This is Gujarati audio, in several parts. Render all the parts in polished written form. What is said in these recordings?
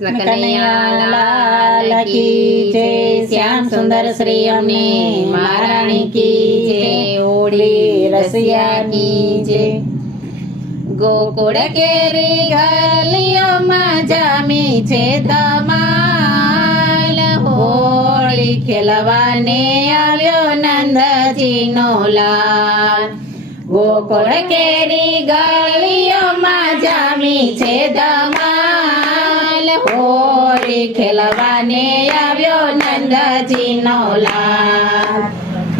કૃષ્ણ કનૈયા લાલ કી જય, શ્યામ સુંદર શ્રી અમને મહારાણી કી જય, હોળી રસિયા કી જય। ગોકુળ કેરી ગલીઓમાં જામી છે ધમાલ, હોળી ખેલવાને આવ્યો નંદજીનો લાલ। ગોકુળ કેરી ગલીઓમાં જામી છે ધમાલ, હોળી ખેલવાને આવ્યો નંદજીનો લાલ।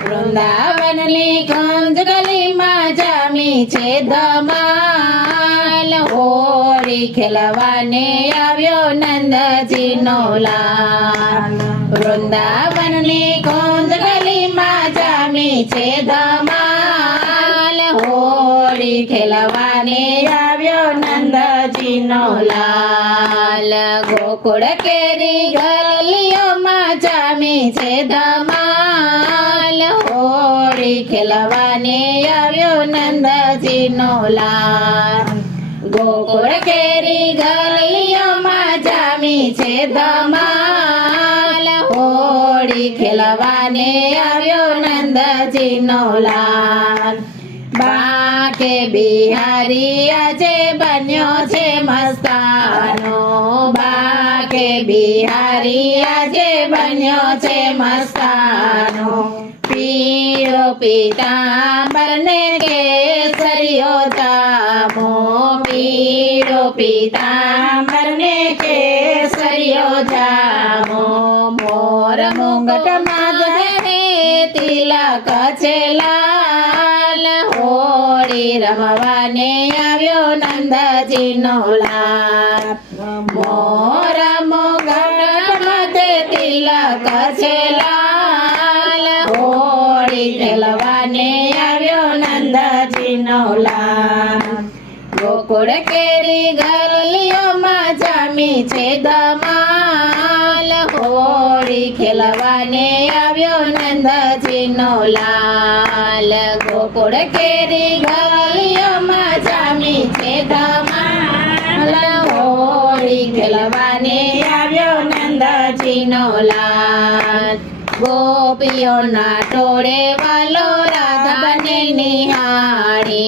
વૃંદાવનની કુંજ ગલીમાં જામી છે ધમાલ, હોળી ખેલવાને આવ્યો નંદજીનો લાલ। વૃંદાવનની કુંજ ગલીમાં જામી છે ધમાલ, હોળી ખેલવાને આવ્યો નંદજીનો લાલ। ગોકુળ કેરી ગલીઓમાં જામી છે ધમાલ, હોળી ખેલવાને આવ્યો નંદજીનો લાલ। ગોકુળ કેરી ગલીઓમાં જામી છે ધમાલ, હોળી ખેલવાને આવ્યો નંદજીનો લાલ। બાકે બિહારી આજે બન્યો છે મસ્તાનો, બાકે બિહારી આજે બન્યો છે મસ્તાનો। પીળો પીતાંબર ને કેસરિયો જામો, પીળો પીતાંબર ને કેસરિયો જામો। મોર મુંગટ માધવે તિલક છે લાલ, હોળી રમવાને આવ્યો નંદજીનો લાલ। મોર મુંગટ માથે તિલક છે લાલ, હોળી ખેલવાને આવ્યો નંદજીનો લાલ। ગોકુળ કેરી ગલીઓમાં જામી છે ધમાલ, હોળી ખેલવાને આવ્યો નંદજીનો લાલ। ગોકુળ કેરી ગલીઓમાં જામી છે ધમાલ, હોળી ખેલવાને આવ્યો નંદજીનો લાલ। ગોપીઓના ટોળે વાલો રાધાને નિહાળે,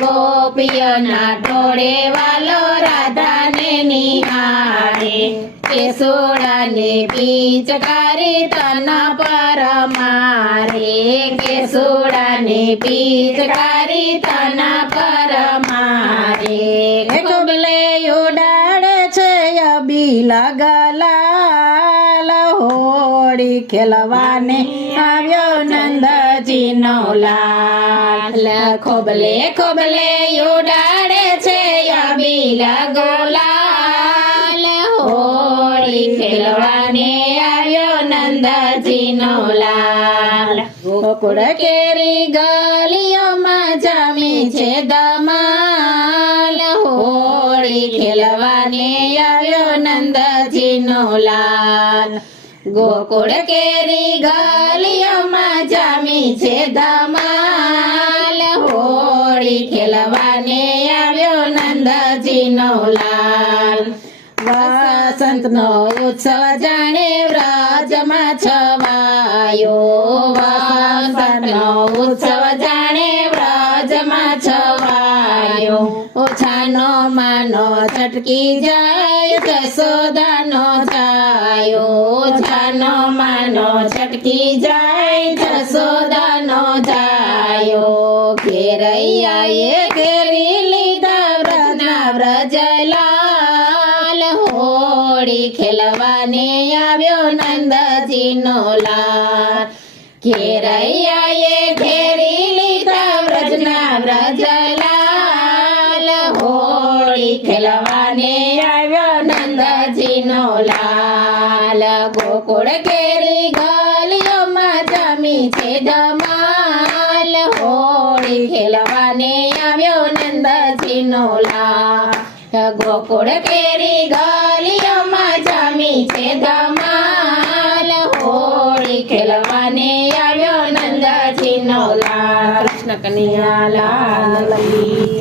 ગોપીઓના ટોળે વાલો રાધાને નિહાળે। કેસુડાની પિચકારી તન પર મારે, કેસુડાની પિચકારી તન પર મારે। કોબલે ઉડાડે છે અબીલા ગલાલ, હોળી ખેલવાને આવ્યો નંદજીનો લાલ। ખોબલે ખોબલે ઉડાડે છે અબીલા ગુલાલ, હોળી ખેલવાને આવ્યો નંદજીનો લાલ। ગોકુળ કેરી ગલીઓમાં જામી છે ધમાલ, હોળી ખેલવાને આવ્યો નંદજીનો લાલ। ગોકુળ કેરી ગલીઓમાં જામી છે ધમાલ, હોળી ખેલવાને આવ્યો નંદજીનો લાલ। વસંતનો ઉત્સવ જાણે વ્રજમાં છવાયો, વસંતનો ઉત્સવ જાણે વ્રજમાં છવાયો। ઓછાનો માનો છટકી જાય જશોદાનો છાયો, ઓછાનો માનો છટકી જાય જશોદાનો છાયો। ઘેરૈયાએ ઘેરી લીધા વ્રજના વ્રજલાલ, હોળી ખેલવાને આવ્યો નંદજીનો લાલ। ઘેરૈયાએ ઘેરી લીધા વ્રજના વ્રજલાલ, હોળી ખેલવાને આવ્યો નંદજીનો લાલ। ગોકુળ કેરી ગલીઓમાં જામી છે ધમાલ, હોળી ખેલવાને આવ્યો નંદજીનો લાલ। ગોકુળ કેરી ગલીઓમાં જામી છે ધમાલ, હોળી ખેલવાને આવ્યો નંદજીનો લાલ। કૃષ્ણ કનૈયા લાલ કી